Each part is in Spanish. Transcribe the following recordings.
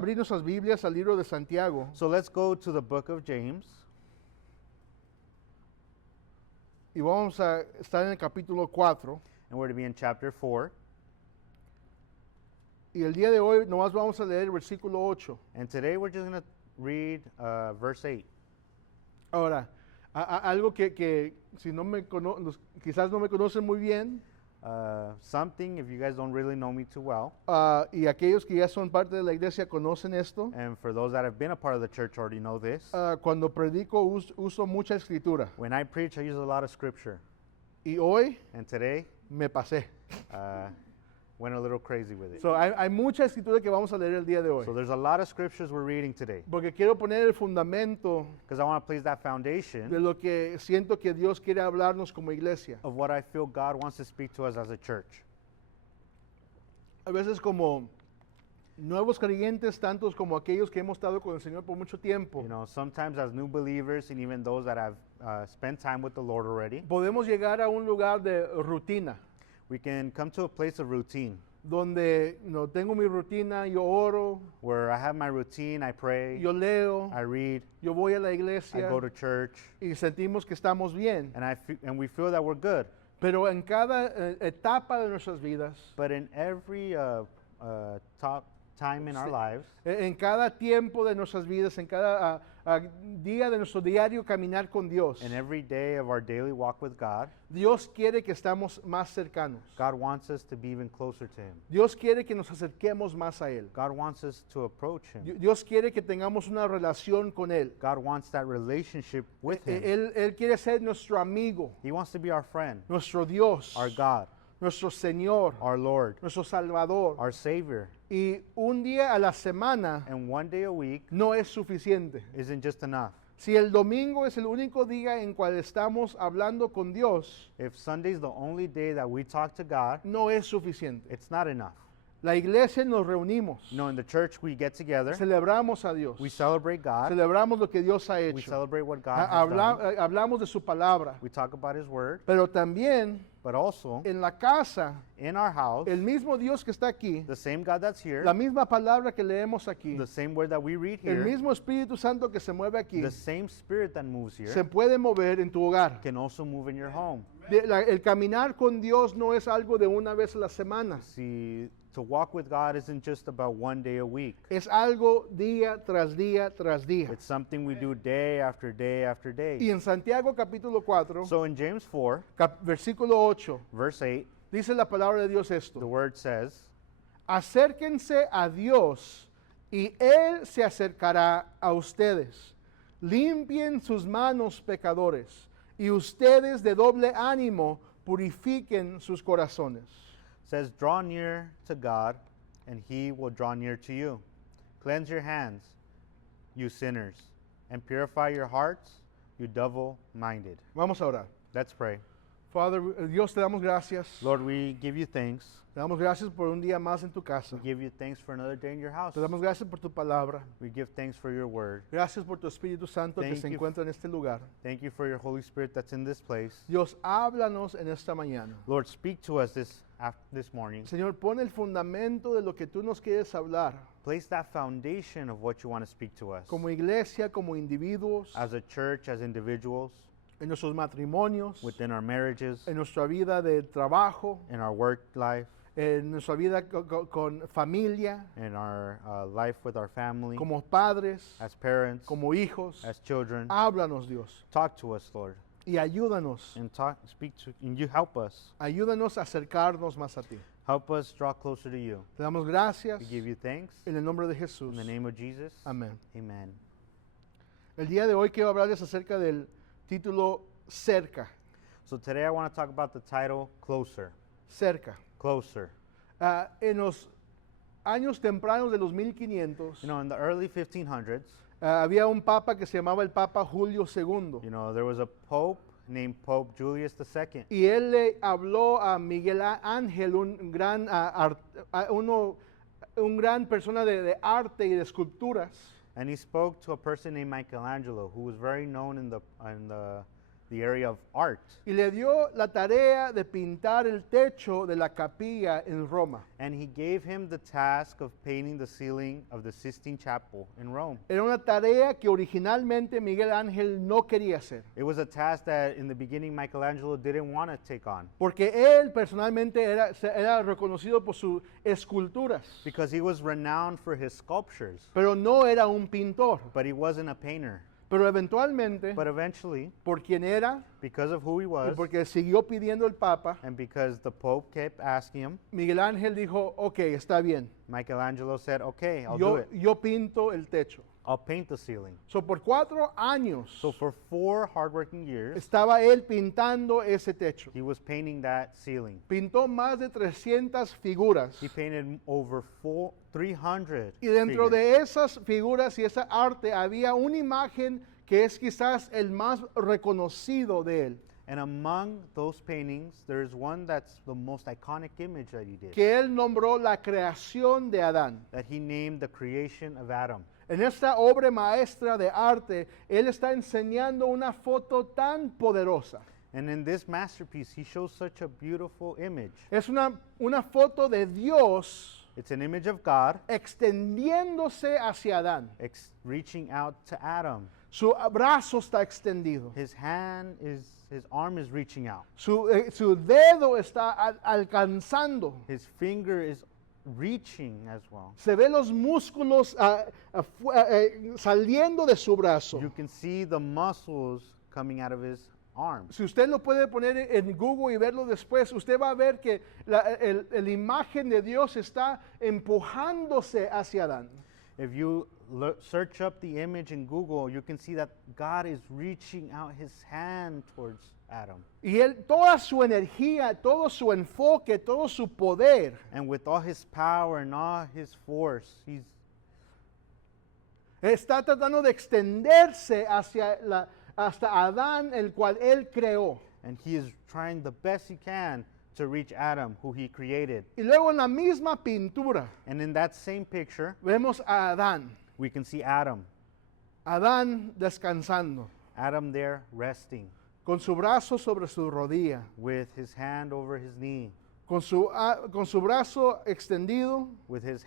Abrir nuestras Biblias al libro de Santiago. So let's go to the book of James. Y vamos a estar en el capítulo 4. And we're to be in chapter 4. Y el día de hoy nomás vamos a leer el versículo 8. And today we're just going to read verse 8. Ahora, algo que si no me quizás no me conocen muy bien, Something, if you guys don't really know me too well, y aquellos que ya son parte de la iglesia conocen esto, and for those that have been a part of the church already know this, cuando predico uso mucha escritura. when I preach, I use a lot of scripture. Y hoy And today, me pasé. went a little crazy with it. So, hay mucha escritura que vamos a leer el día de hoy. So there's a lot of scriptures we're reading today, Porque quiero poner el fundamento because I want to place that de foundation lo que siento que Dios quiere hablarnos como iglesia. of what I feel God wants to speak to us as a church. A veces como nuevos creyentes, tantos como aquellos que hemos estado con el Señor por mucho tiempo, You know, sometimes as new believers and even those that have spent time with the Lord already, podemos llegar a un lugar de rutina, we can come to a place of routine donde tengo mi rutina, yo oro, where I have my routine, I pray, yo leo, I read, yo voy a la I iglesia go to church, y sentimos que estamos bien. and we feel that we're good. Pero en cada etapa de nuestras vidas, But in every time in our lives, en cada tiempo de nuestras vidas, en cada día de nuestro diario caminar con Dios, in every day of our daily walk with God, Dios quiere que estamos más cercanos. God wants us to be even closer to Him. Dios quiere que nos acerquemos más a Él. God wants us to approach Him. Dios quiere que tengamos una relación con Él. God wants that relationship with Him. Él quiere ser nuestro amigo, He wants to be our friend, nuestro Dios, our God, nuestro Señor, our Lord, nuestro Salvador. our Savior. Y un día a la semana And one day a week no es suficiente. isn't just enough. Si el domingo es el único día en cual estamos hablando con Dios, If Sunday's the only day that we talk to God, no es suficiente. it's not enough. La iglesia nos reunimos, You know, in the church we get together, celebramos a Dios, we celebrate God, celebramos lo que Dios ha we hecho, celebrate what God has done, hablamos de su palabra, we talk about His Word, pero también but also en la casa, in our house, el mismo Dios que está aquí, the same God that's here, la misma palabra que leemos aquí, the same Word that we read el here, mismo Espíritu Santo que se mueve aquí, the same Spirit that moves se here puede mover en tu hogar. can also move in your home. El caminar con Dios no es algo de una vez a la semana, See, to walk with God isn't just about one day a week. es algo día tras día tras día. It's something we do day after day after Y day. en Santiago capítulo 4, So in James 4, versículo 8, verse 8, dice la palabra de Dios the esto: Word says, acérquense a Dios y Él se acercará a ustedes. Limpien sus manos, pecadores, y ustedes de doble ánimo purifiquen sus corazones. says, draw near to God, and He will draw near to you. Cleanse your hands, you sinners, and purify your hearts, you double-minded. Vamos a orar. Let's pray. Father, Dios, te damos gracias. Lord, we give you thanks. Te damos gracias por un día más en tu casa. We give you thanks for another day in your house. Te damos gracias por tu palabra. We give thanks for your word. Gracias por tu Espíritu Santo que Thank se you. encuentra en este lugar. Thank you for your Holy Spirit that's in this place. Dios, háblanos en esta mañana. Lord, speak to us this morning. Señor, pon el fundamento de lo que tú nos quieres hablar. Place that foundation of what you want to speak to us. Como iglesia, como individuos, As a church, as individuals, en nuestros matrimonios, within our marriages, en nuestra vida de trabajo, in our work life, en nuestra vida con familia, in our life with our family, como padres, as parents, como hijos. as children. Háblanos, Dios, Talk to us, Lord, y ayúdanos. and you help us. Ayúdanos a acercarnos más a ti. Help us draw closer to you. Te damos gracias We give you thanks. en el nombre de Jesús. In the name of Jesus. Amén. Amen. El día de hoy quiero hablarles acerca del título cerca. So today I want to talk about the title, Closer. Cerca. Closer. En los años tempranos de los 1500, You know, in the early 1500s, había un papa que se llamaba el Papa Julio II. you know, there was a pope named Pope Julius II. Y él le habló a Miguel Ángel, un gran persona de arte y de esculturas. And he spoke to a person named Michelangelo, who was very known in the the area of art. y le dio la tarea de pintar el techo de la capilla en Roma. And he gave him the task of painting the ceiling of the Sistine Chapel in Rome. Era una tarea que originalmente Miguel Ángel no quería hacer, It was a task that in the beginning Michelangelo didn't want to take on porque él personalmente era reconocido por sus esculturas, because he was renowned for his sculptures, pero no era un pintor. but he wasn't a painter. Pero eventualmente, But eventually, por quien era because of who he y was, porque siguió pidiendo el Papa, and because the Pope kept asking him, Miguel Ángel dijo, ok, está bien, Michelangelo said, okay, I'll do yo, it. yo pinto el techo. I'll paint the ceiling. So, por 4 años So for 4 hardworking years, estaba él pintando ese techo. he was painting that ceiling. Pintó más de 300 figuras. He painted over 300 Y dentro figures. de esas figuras y esa arte había una imagen que es quizás el más reconocido de él, And among those paintings, there's one that's the most iconic image that he did, que él nombró la creación de Adán. that he named the creation of Adam. En esta obra maestra de arte, él está enseñando una foto tan poderosa. And in this masterpiece, he shows such a beautiful image. Es una foto de Dios It's an image of God extendiéndose hacia Adán. reaching out to Adam. Su brazo está extendido. His arm is reaching out. Su dedo está alcanzando. His finger is reaching as well. Se ve los músculos saliendo de su brazo. You can see the muscles coming out of his arm. Si usted lo puede poner en Google y verlo después, usted va a ver que la imagen de Dios está empujándose hacia Adán. If you search up the image in Google, you can see that God is reaching out his hand towards Adam. Y él, toda su energía, todo su enfoque, todo su poder, And with all his power and all his force, he's está tratando de extenderse hasta Adán, el cual él creó. and he is trying the best he can to reach Adam, who he created. Y luego en la misma pintura And in that same picture, vemos a Adán, we can see Adam. Adán descansando, Adam there resting con su brazo sobre su rodilla, with his hand over his knee, con su brazo extendido, with his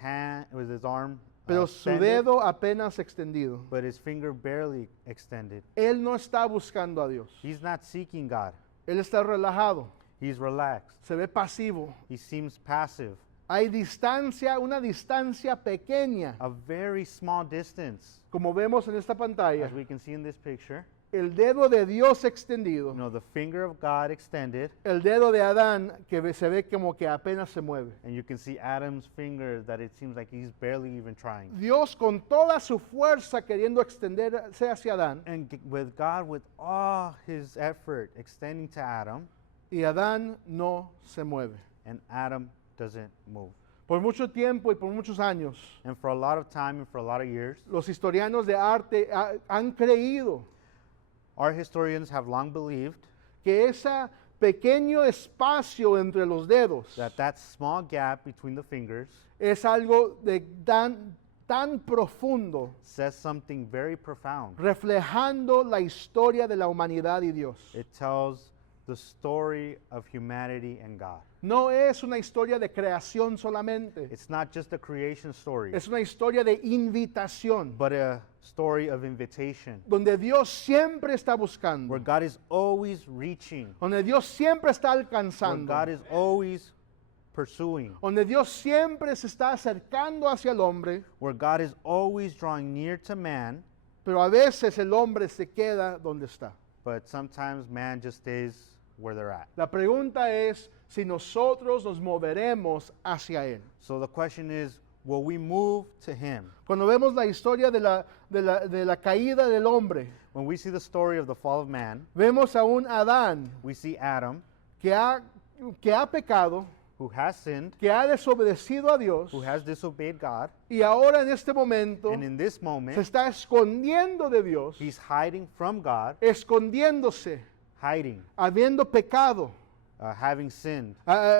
arm pero su extended, dedo apenas extendido. but his finger barely extended. Él no está buscando a Dios. He's not seeking God. Él está relajado, He's relaxed. se ve pasivo. He seems passive. Hay distancia, una distancia pequeña, A very small distance, como vemos en esta pantalla. as we can see in this picture. El dedo de Dios extendido, You know, the finger of God extended, el dedo de Adán que se ve como que apenas se mueve. and you can see Adam's finger that it seems like he's barely even trying. Dios con toda su fuerza queriendo extenderse hacia Adán, And with God, with all his effort extending to Adam, y Adán no se mueve. and Adam doesn't move. Por mucho tiempo y por muchos años, And for a lot of time and for a lot of years, los historianos de arte han creído our historians have long believed que ese pequeño espacio entre los dedos that small gap between the fingers es algo de tan profundo, says something very profound. reflejando la historia de la humanidad y Dios. It tells the story of humanity and God. No es una historia de creación solamente, It's not just a creation story, es una historia de invitación, but a story of invitation, donde Dios siempre está buscando, where God is always reaching, donde Dios siempre está where alcanzando, God is always pursuing, donde Dios siempre se está acercando hacia el hombre, where God is always drawing near to man, pero a veces el hombre se queda donde está. but sometimes man just stays where they're at. La pregunta es si nosotros nos moveremos hacia Él. So the question is, will we move to him? Cuando vemos la historia de la caída del hombre, When we see the story of the fall of man, vemos a un Adán we see Adam, que ha pecado, who has sinned, que ha desobedecido a Dios, who has disobeyed God, y ahora en este momento and in this se moment, está escondiendo de Dios, he's hiding from God, escondiéndose, hiding, habiendo pecado, having sinned,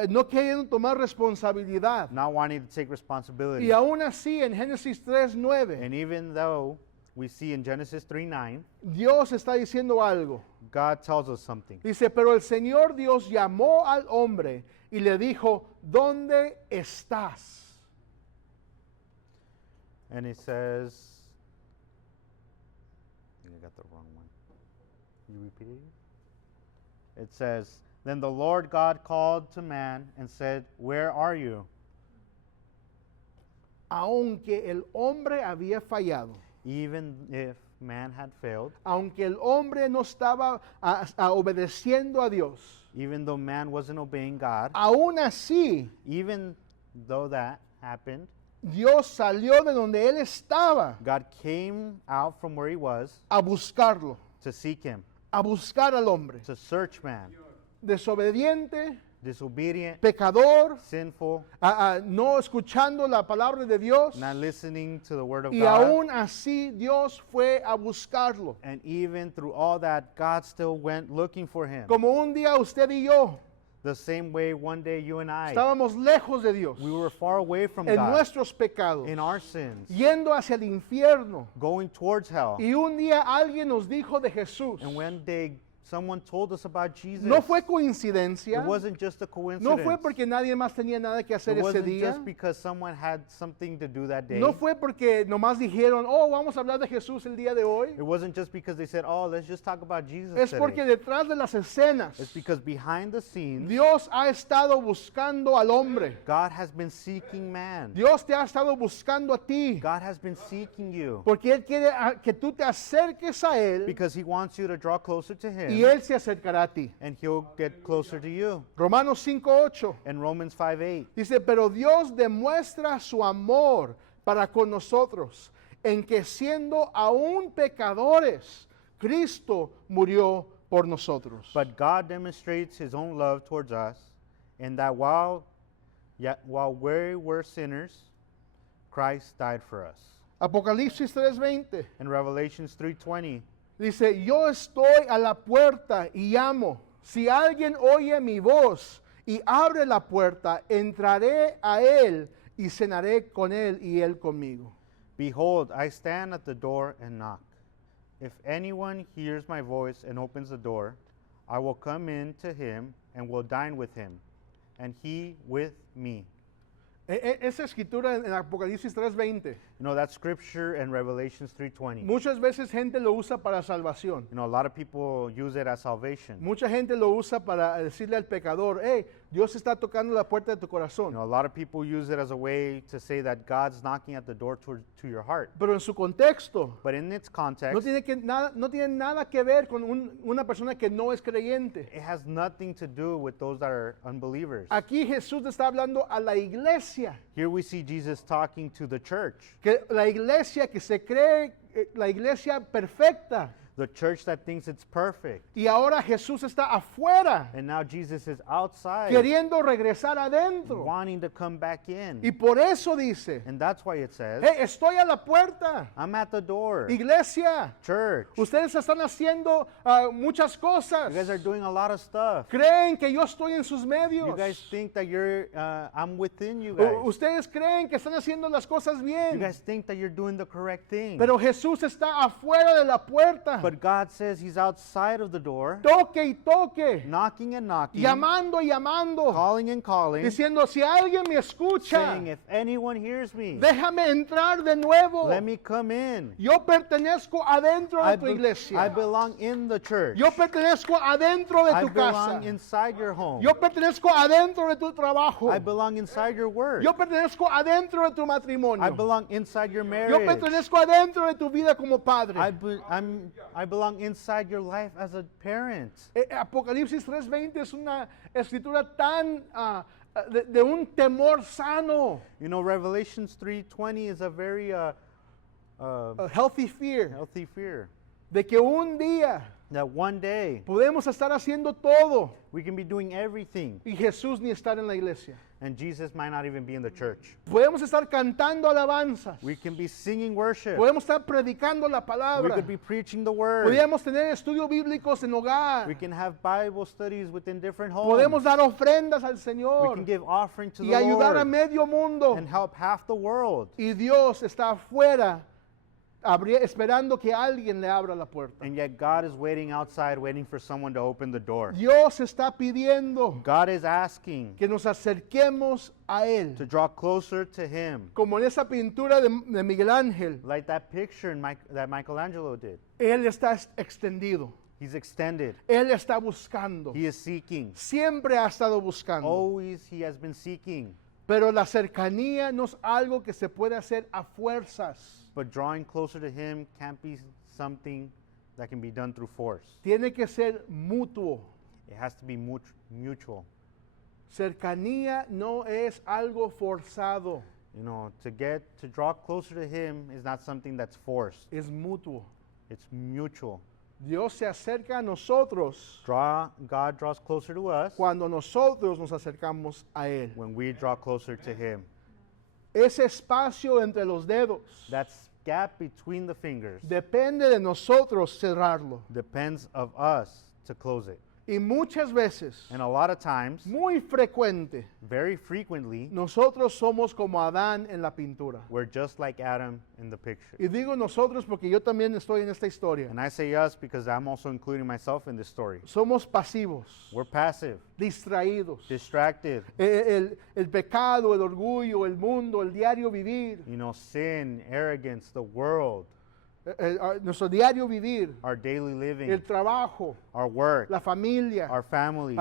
no queriendo tomar responsabilidad. not wanting to take responsibility. Y aún así en Génesis 3:9, And even though we see in Genesis 3:9, Dios está diciendo algo. God tells us something. Dice, pero el Señor Dios llamó al hombre y le dijo, ¿dónde estás? And it says, I think I got the wrong one. You repeat it? It says, then the Lord God called to man and said, where are you? Aunque el hombre había fallado, Even if man had failed, aunque el hombre no estaba obedeciendo a Dios, even though man wasn't obeying God, aún así even though that happened, Dios salió de donde él estaba God came out from where he was a buscarlo, to seek him, a buscar al hombre. to search man, Desobediente, disobedient, pecador, sinful, no escuchando la palabra de Dios. not listening to the word of Y God. aún así Dios fue a buscarlo. And even through all that, God still went looking for him. Como un día usted y yo The same way one day you and I, estábamos lejos de Dios, we were far away from en God, nuestros pecados, in our sins, yendo hacia el infierno. going towards hell. Y un día alguien nos dijo de Jesús. And one day someone told us about Jesus. No fue It coincidencia. wasn't just a coincidence. No fue porque nadie más tenía nada que hacer It ese wasn't día. just because someone had something to do that day. No fue porque nomás dijeron, oh, vamos a hablar de Jesús el día de hoy. It wasn't just because they said, oh, let's just talk about Jesus Es today. porque detrás de las escenas, It's because behind the scenes, Dios ha estado buscando al hombre. God has been seeking man. Dios te ha estado buscando a ti. God has been seeking you Porque Él quiere que tú te acerques a Él because he wants you to draw closer to him, y Él se acercará a ti. and he'll get closer to you. Romanos 5:8 In Romans 5:8, dice, pero Dios demuestra su amor para con nosotros, en que siendo aún pecadores, Cristo murió por nosotros. but God demonstrates his own love towards us, in that while we were sinners, Christ died for us. Apocalipsis 3:20 In Revelations 3:20, dice, yo estoy a la puerta y llamo. Si alguien oye mi voz y abre la puerta, entraré a él y cenaré con él y él conmigo. behold, I stand at the door and knock. If anyone hears my voice and opens the door, I will come in to him and will dine with him, and he with me. Esa escritura en Apocalipsis 3:20, You know, that scripture in Revelations 3:20. muchas veces gente lo usa para salvación. You know, a lot of people use it as salvation. Mucha gente lo usa para decirle al pecador, hey, Dios está tocando la puerta de tu You corazón. know, a lot of people use it as a way to say that God's knocking at the door to your heart. Pero en su contexto, But in its no context, tiene nada que ver con una persona que no es creyente. it has nothing to do with those that are unbelievers. Aquí Jesús está hablando a la iglesia. Here we see Jesus talking to the church, Que la iglesia que se cree, la iglesia perfecta. the church that thinks it's perfect. Y ahora Jesús está afuera, And now Jesus is outside, queriendo regresar adentro. wanting to come back in. Y por eso dice, And that's why it says, hey, estoy a la puerta. I'm at the door. Iglesia, Church, ustedes están haciendo muchas cosas. you guys are doing a lot of stuff. Creen que yo estoy en sus medios. You guys think that I'm within you guys. Ustedes creen que están haciendo las cosas You bien. guys think that you're doing the correct thing. Pero Jesús está afuera de la puerta. But God says he's outside of the door, Toque y toque. knocking and knocking, Llamando y llamando. calling and calling, Diciendo, si alguien me escucha, saying, if anyone hears me, déjame entrar de nuevo. let me come in. Yo pertenezco adentro de tu I iglesia. belong in the church. Yo pertenezco adentro de I tu casa. belong inside your home. Yo pertenezco adentro de tu trabajo. I belong inside your work. Yo pertenezco adentro de tu I matrimonio. belong inside your Yo marriage. pertenezco adentro de tu vida como padre. I belong inside your life as a parent. Apocalipsis 3:20 es una escritura tan de un temor sano, You know, Revelations 3:20 is a very a healthy fear, healthy fear. de que un día That one day podemos estar haciendo todo we can be doing everything y Jesús ni estar en la iglesia. and Jesus might not even be in the church. Podemos estar cantando alabanzas. We can be singing worship. Podemos estar predicando la We palabra. could be preaching the word. Podríamos tener estudios bíblicos en hogar. We can have Bible studies within different homes. Podemos dar ofrendas al We Señor can give offering to y the ayudar a Lord medio mundo. and help half the world. Y Dios está afuera esperando que alguien le abra la puerta. And yet God is waiting outside, waiting for someone to open the door. Dios está pidiendo God is asking que nos acerquemos a Él. to draw closer to Him. Como en esa pintura de Miguel Ángel, Like that picture that Michelangelo did. Él está extendido. He's extended. Él está buscando. He is seeking. Siempre ha estado buscando. Always He has been seeking. Pero la cercanía no es algo que se puede hacer a fuerzas. But drawing closer to Him can't be something that can be done through force. Tiene que ser mutuo. It has to be mutual. Cercanía no es algo forzado, You know, to draw closer to Him is not something that's forced. es mutuo. It's mutual. Dios se acerca a nosotros God draws closer to us cuando nosotros nos acercamos a Él. when we draw closer to Him. Ese espacio entre los dedos That gap between the fingers depende de nosotros cerrarlo. depends of us to close it. Y muchas veces, And a lot of times, muy frecuente, very frequently, nosotros somos como Adán en la pintura. we're just like Adam in the picture. Y digo nosotros porque yo también estoy en esta historia. And I say us because I'm also including myself in this story. Somos pasivos, We're passive, distraídos. distracted. El pecado, el orgullo, el mundo, el diario vivir, You know, sin, arrogance, the world, nuestro diario vivir, our daily living, el trabajo, our work, la familia, our families,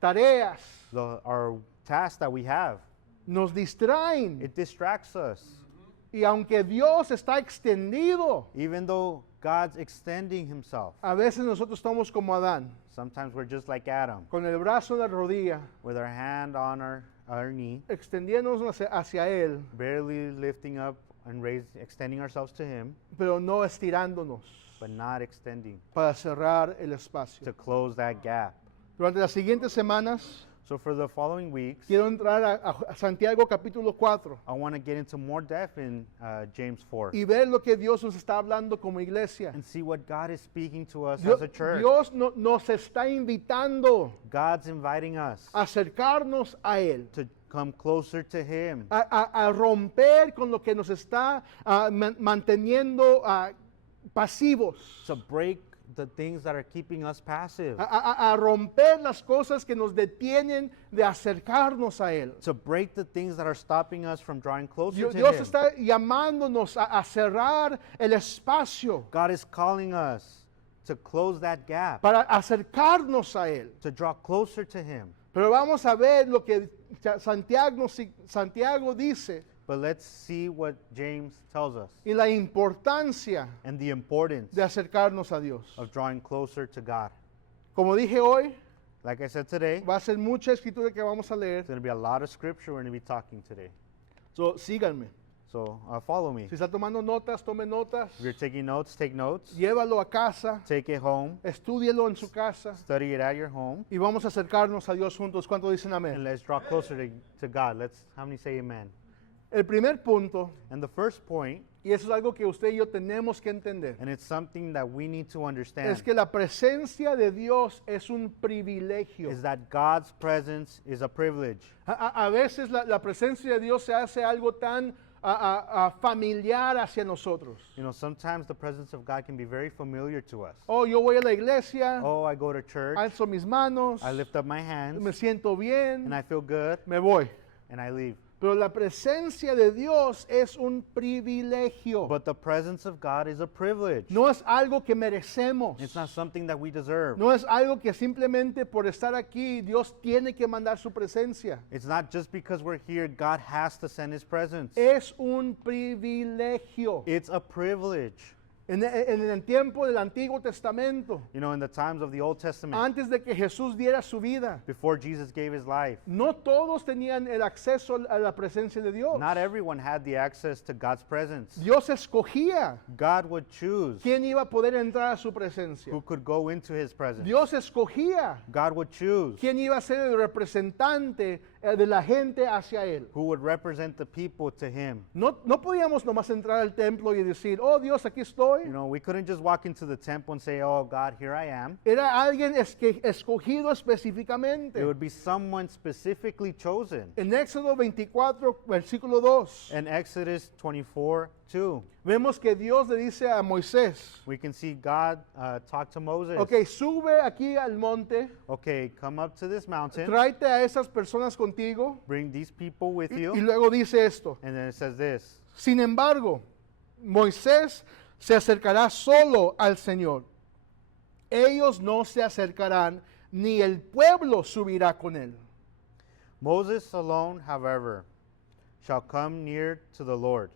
tareas, our tasks that we have. nos distraen. It distracts us. Y aunque Dios está extendido, Even though God's extending Himself, a veces nosotros estamos como Adán, sometimes we're just like Adam, con el brazo en la rodilla, with our hand on our knee, extendiéndonos hacia Él, barely lifting up and extending ourselves to Him, pero no estirándonos but not extending para cerrar el espacio. to close that gap. Durante las siguientes semanas, So for the following weeks, quiero entrar a Santiago capítulo 4 I want to get into more depth in James 4 y ver lo que Dios nos está hablando como iglesia. and see what God is speaking to us Dios, as a church. Dios nos está invitando God's inviting us a acercarnos a Él, to come closer to Him, a romper con lo que nos está manteniendo pasivos, to break the things that are keeping us passive, a romper las cosas que nos detienen de acercarnos a Él. to break the things that are stopping us from drawing closer to Dios Him. está llamándonos a cerrar el espacio God is calling us to close that gap, para acercarnos a Él. to draw closer to Him. Pero vamos a ver lo que Santiago dice But let's see what James tells us y la importancia and the importance de acercarnos a Dios. of drawing closer to God. Como dije hoy, Like I said today, va a ser mucha escritura que vamos a leer. there's going to be a lot of scripture we're going to be talking today. So, síganme. So follow me. Si está tomando notas, tome notas. If you're taking notes, take notes. Llévalo a casa. Take it home. Estúdielo en su casa. Study it at your home. Y vamos a acercarnos a Dios juntos. ¿Cuánto dicen And amén? let's draw closer to God. How many say amen? El primer punto, And the first point, y eso es algo que usted y yo tenemos que entender, and it's something that we need to understand, es que la presencia de Dios es un privilegio. is that God's presence is a privilege. A veces la presencia de Dios se hace algo tan familiar hacia nosotros. You know, sometimes the presence of God can be very familiar to us. Oh, yo voy a la iglesia, Oh, I go to church, alzo mis manos, I lift up my hands, me siento bien, and I feel good, me voy. and I leave. Pero la presencia de Dios es un privilegio. But the presence of God is a privilege. No es algo que merecemos. It's not something that we deserve. No es algo que simplemente por estar aquí Dios tiene que mandar su presencia. It's not just because we're here, God has to send His presence. Es un privilegio. It's a privilege. En el tiempo del Antiguo Testamento, You know, in the times of the Old Testament, antes de que Jesús diera su vida, before Jesus gave His life, no todos tenían el acceso a la presencia de Dios. not everyone had the access to God's presence. Dios escogía God would choose quién iba a poder entrar a su presencia. who could go into His presence. Dios escogía God would choose quién iba a ser el representante de la gente hacia Él. who would represent the people to Him. No podíamos nomás entrar al templo y decir, oh Dios, aquí estoy. You know, we couldn't just walk into the temple and say, oh, God, here I am. Era alguien escogido It específicamente. would be someone specifically chosen. En Éxodo 24, versículo 2, In Exodus 24, 2, vemos que Dios le dice a Moisés, we can see God talk to Moses. ok, sube aquí al monte, Okay, come up to this mountain, tráete a esas personas contigo, bring these people with y you. luego dice esto. And then it says this. Sin embargo, Moisés se acercará solo al Señor. Ellos no se acercarán, ni el pueblo subirá con él. Moses alone, however, shall come near to the Lord,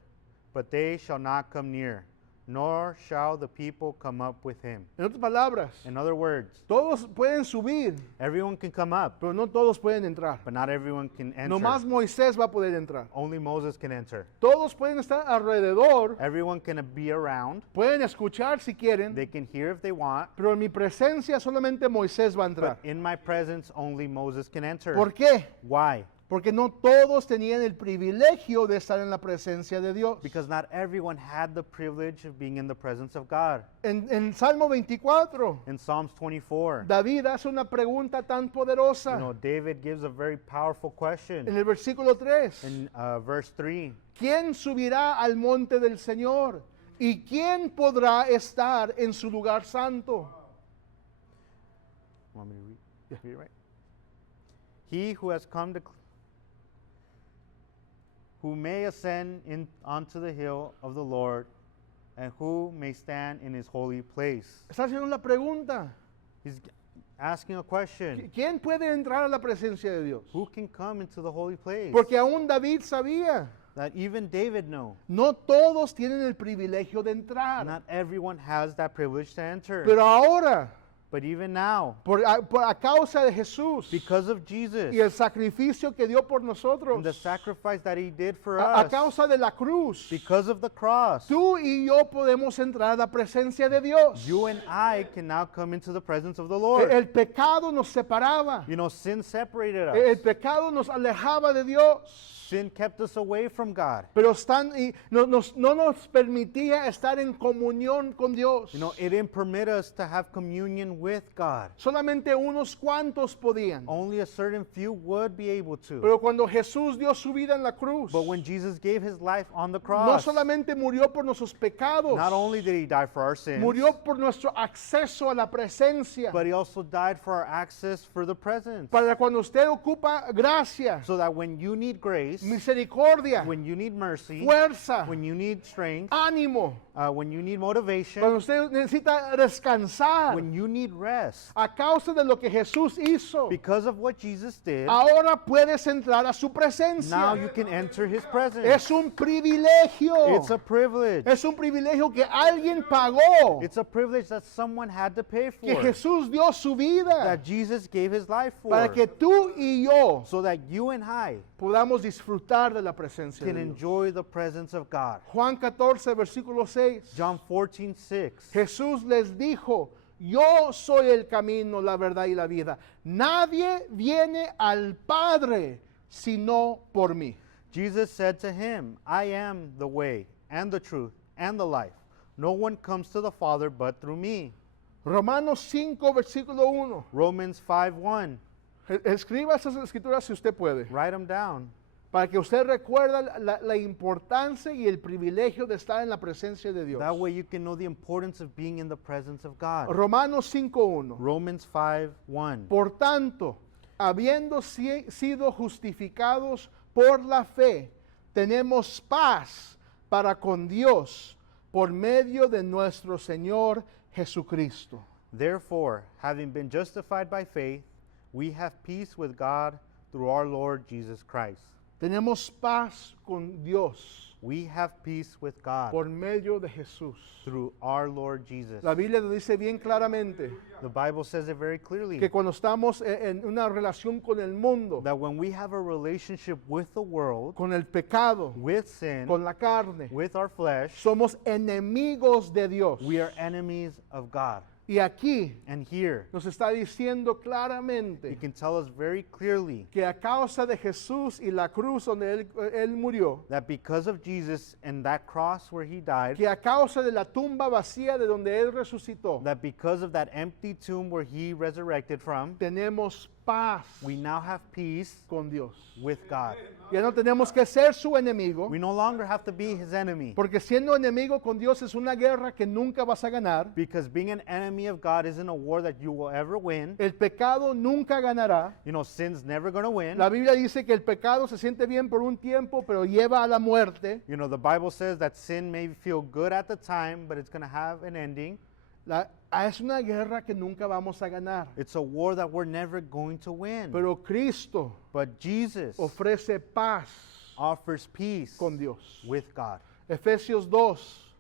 but they shall not come near, nor shall the people come up with him. En otras palabras, In other words, todos pueden subir, everyone can come up, pero no todos pueden entrar. but not everyone can enter. Nomás Moisés va a poder entrar. Only Moses can enter. Todos pueden estar alrededor, Everyone can be around. pueden escuchar si quieren, They can hear if they want, pero en mi presencia solamente Moisés va a entrar. but in my presence, only Moses can enter. ¿Por qué? Why? Porque no todos tenían el privilegio de estar en la presencia de Dios. Because not everyone had the privilege of being in the presence of God. En Salmo 24, In Psalms 24, David hace una pregunta tan poderosa. David gives a very powerful question. En el versículo 3, In verse 3, ¿quién subirá al monte del Señor? ¿Y quién podrá estar en su lugar santo? want me to read it right? He who has come to who may ascend onto the hill of the Lord, and who may stand in his holy place. Está haciendo una pregunta. He's asking a question. ¿Quién puede entrar a la presencia de Dios? Who can come into the holy place? Porque aún David sabía, That even David knew. no todos tienen el privilegio de entrar. Not everyone has that privilege to enter. Pero ahora, But even now, por a causa de Jesús because of Jesus y el sacrificio que dio por and nosotros, the sacrifice that he did for a us, causa de la cruz, because of the cross, tú y yo podemos entrar a la presencia de Dios. you and I can now come into the presence of the Lord. El pecado nos separaba. Sin separated us. El pecado nos alejaba de Dios. Sin kept us away from God. Pero no nos permitía estar en comunión con Dios. It didn't permit us to have communion with God. Solamente unos cuantos podían. Only a certain few would be able to. Pero cuando Jesús dio su vida en la cruz, But when Jesus gave his life on the no cross, solamente murió por nuestros pecados, not only did he die for our sins, murió por nuestro acceso a la presencia. but he also died for our access for the presence. Para cuando usted ocupa gracia, So that when you need grace, misericordia, when you need mercy, fuerza, when you need strength, ánimo, when you need motivation, cuando usted necesita descansar when you need rest, a causa de lo que Jesús hizo, because of what Jesus did, ahora puedes entrar a su presencia. now you can enter his presence. Es un privilegio. It's a privilege. Es un privilegio que alguien pagó, It's a privilege that someone had to pay que for, Jesús dio su vida that Jesus gave his life for, para que tú y yo so that you and I podamos disfrutar de la presencia can de Dios. enjoy the presence of God. Juan 14, versículo 6. John 14:6. Jesús les dijo, yo soy el camino, la verdad y la vida. Nadie viene al Padre sino por mí. Jesus said to him, I am the way and the truth and the life. No one comes to the Father but through me. Romanos 5, versículo 1. Romans 5:1. Escriba esas escrituras si usted puede, Write them down para que usted recuerde la importancia y el privilegio de estar en la presencia de Dios. that way you can know the importance of being in the presence of God. Romanos 5:1. Romans 5:1. Por tanto, habiendo sido justificados por la fe, tenemos paz para con Dios por medio de nuestro Señor Jesucristo. Therefore, having been justified by faith, we have peace with God through our Lord Jesus Christ. Tenemos paz con Dios We have peace with God por medio de Jesús. through our Lord Jesus. La Biblia lo dice bien claramente The Bible says it very clearly que cuando estamos en una relación con el mundo, that when we have a relationship with the world, con el pecado, with sin, con la carne, with our flesh, somos enemigos de Dios. we are enemies of God. Y aquí And here, nos está diciendo He claramente can tell us very clearly que a causa de Jesús y la cruz donde él murió, that because of Jesus and that cross where He died, que a causa de la tumba vacía de donde él resucitó, that because of that empty tomb where He resurrected from, tenemos paz We now have peace con Dios. with God. Ya no tenemos que ser su enemigo, We no longer have to be his enemy, porque siendo enemigo con Dios es una guerra que nunca vas a ganar. because being an enemy of God isn't a war that you will ever win. El pecado nunca ganará. You know, sin's never going to win. La Biblia dice que el pecado se siente bien por un tiempo, pero lleva a la muerte. You know, the Bible says that sin may feel good at the time, but it's going to have an ending. Es una guerra que nunca vamos a ganar. It's a war that we're never going to win. Pero Cristo But Jesus ofrece paz offers peace con Dios. with God. Efesios 2,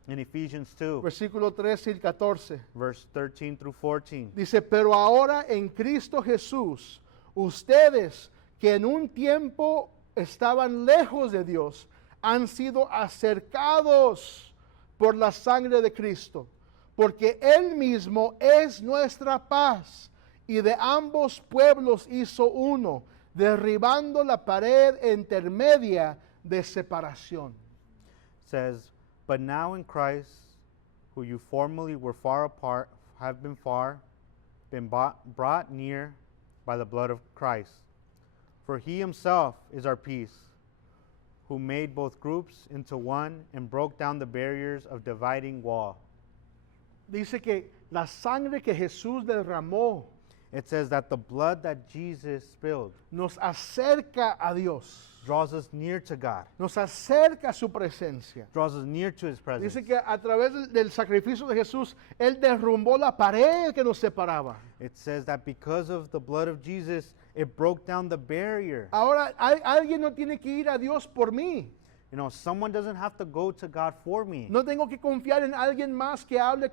In Ephesians 2, versículo 13 y 14. verse 13 through 14. Dice, pero ahora en Cristo Jesús, ustedes que en un tiempo estaban lejos de Dios, han sido acercados por la sangre de Cristo, porque Él mismo es nuestra paz, y de ambos pueblos hizo uno, derribando la pared intermedia de separación. Says, but now in Christ, who you formerly were far apart, have been brought near by the blood of Christ. For he himself is our peace, who made both groups into one and broke down the barriers of dividing wall. Dice que la sangre que Jesús derramó It says that the blood that Jesus spilled nos acerca a Dios, draws us near to God, nos acerca a su presencia. draws us near to his presence. Dice que a través del sacrificio de Jesús, Él derrumbó la pared que nos separaba. It says that because of the blood of Jesus, it broke down the barrier. Ahora, alguien no tiene que ir a Dios por mí. You know, someone doesn't have to go to God for me. No tengo que confiar en alguien más que hable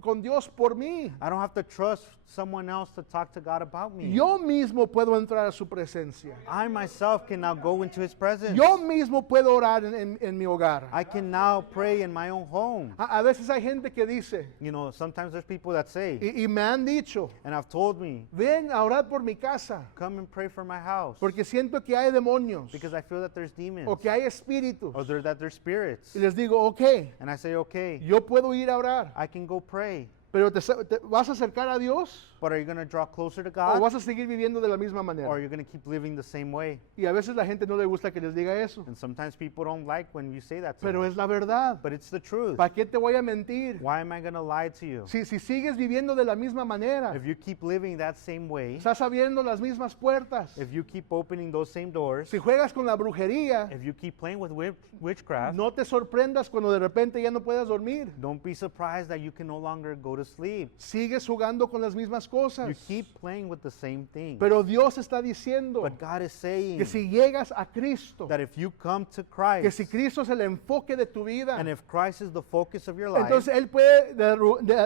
con Dios por mí. I don't have to trust someone else to talk to God about me. Yo mismo puedo entrar a su presencia. I myself can now go into his presence. Yo mismo puedo orar en mi hogar. I can now pray in my own home. A veces hay gente que dice, You know, sometimes there's people that say, y me han dicho, and have told me, ven a orar por mi casa, come and pray for my house. porque siento que hay demonios, Because I feel that there's demons. o que hay espíritus. Or that there's spirits. Y les digo, ok, And I say, okay, yo puedo ir a orar, I can go pray. pero ¿te vas a acercar a Dios But are you going to draw closer to o God? vas a seguir viviendo de la misma Or are manera? you going to keep living the same way? Y a veces la gente no le gusta que les diga eso, And sometimes people don't like when you say that to pero them. es la verdad. But it's the truth. ¿Para qué te voy a mentir? Why am I going to lie to you? Si sigues viviendo de la misma manera, If you keep living that same way, estás abriendo las mismas puertas, if you keep opening those same doors, si juegas con la brujería, if you keep playing with witchcraft, no te sorprendas cuando de repente ya no puedas dormir. don't be surprised that you can no longer go to sleep. Sigues jugando con las mismas cosas. You keep playing with the same thing. Pero Dios está diciendo But God is saying que si llegas a Cristo, that if you come to que Christ, si Cristo es el enfoque de tu vida, and if Christ is the focus of your life, entonces Él puede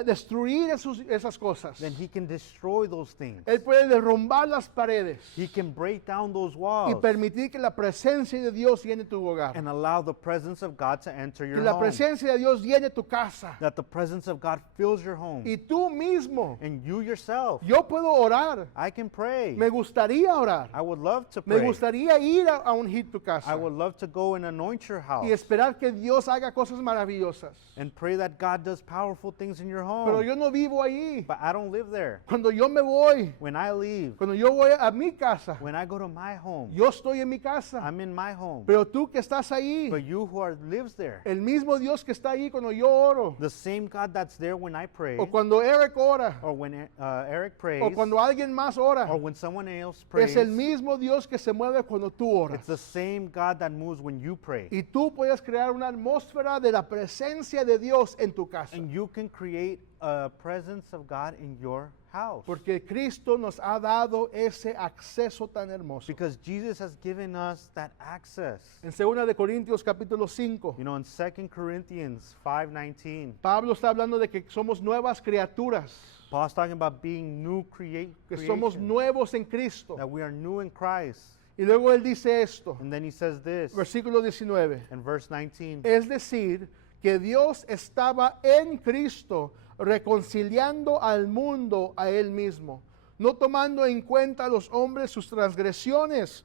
destruir esas cosas. then he can destroy those things. Él puede derrumbar las paredes He can break down those y walls permitir que la presencia de Dios llene tu hogar. and allow the presence of God to enter Que your la home. presencia de Dios llene tu casa. That the presence of God fills your home. Y tú mismo, And you yourself, yo puedo orar. I can pray. Me gustaría orar. I would love to Me pray. gustaría ir a ungir tu casa I would love to go and anoint your house y esperar que Dios haga cosas maravillosas. and pray that God does powerful things in your home. Pero yo no vivo ahí. But I don't live there. Cuando yo me voy, When I leave, cuando yo voy a mi casa, when I go to my home, yo estoy en mi casa. I'm in my home. Pero tú que estás ahí, But you who lives there, el mismo Dios que está ahí cuando yo oro, the same God that's there when I pray, o cuando Eric ora, or when Eric prays, o cuando alguien más ora, or when someone else prays, es el mismo Dios que se mueve cuando tú oras. it's the same God that moves when you pray. Y tú puedes crear una atmósfera de la presencia de Dios en tu casa. And you can create a presence of God in your house. Porque Cristo nos ha dado ese acceso tan hermoso. Because Jesus has given us that access. En 2 de Corintios capítulo 5, You know, in 2 Corinthians 5:19, Pablo está hablando de que somos nuevas criaturas, Paul's talking about being new que somos creation, nuevos en Cristo. that we are new in Christ. Y luego él dice esto, And then he says this versículo 19. in verse 19. Es decir, que Dios estaba en Cristo reconciliando al mundo a Él mismo, no tomando en cuenta a los hombres sus transgresiones,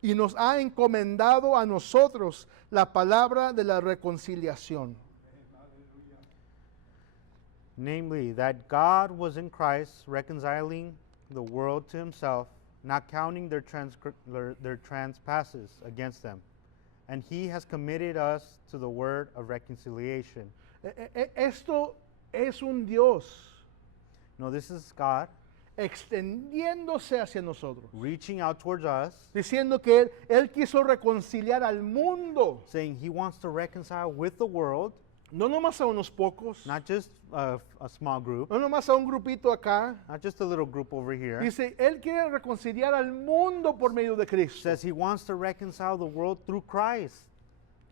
y nos ha encomendado a nosotros la palabra de la reconciliación. Namely, that God was in Christ reconciling the world to himself, not counting their trespasses against them. And he has committed us to the word of reconciliation. Esto es un Dios No, this is God extendiéndose hacia nosotros, reaching out towards us, diciendo que él quiso reconciliar al mundo, saying he wants to reconcile with the world, no nomás a unos pocos, not just a small group, no nomás a un grupito acá. not just a little group over here. Dice, él quiere reconciliar al mundo por medio de Cristo. Says he wants to reconcile the world through Christ.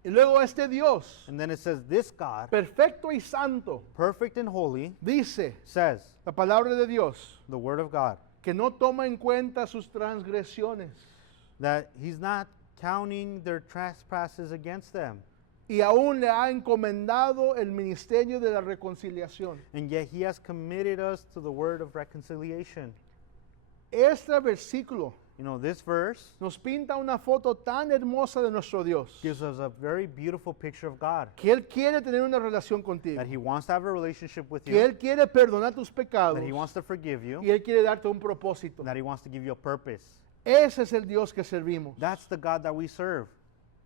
Y luego este Dios, And then it says this God, perfecto y santo, perfect and holy, dice says, la palabra de Dios, the word of God, que no toma en cuenta sus transgresiones that he's not counting their trespasses against them. y aún le ha encomendado el ministerio de la reconciliación. And yet he has committed us to the word of reconciliation. Este versículo You know, this verse nos pinta una foto tan hermosa de nuestro Dios, gives us a very beautiful picture of God. que Él quiere tener una relación contigo, That he wants to have a relationship with que you, Él quiere perdonar tus pecados that he wants to forgive you, y Él quiere darte un propósito. that he wants to give you a purpose. Ese es el Dios que servimos. That's the God that we serve.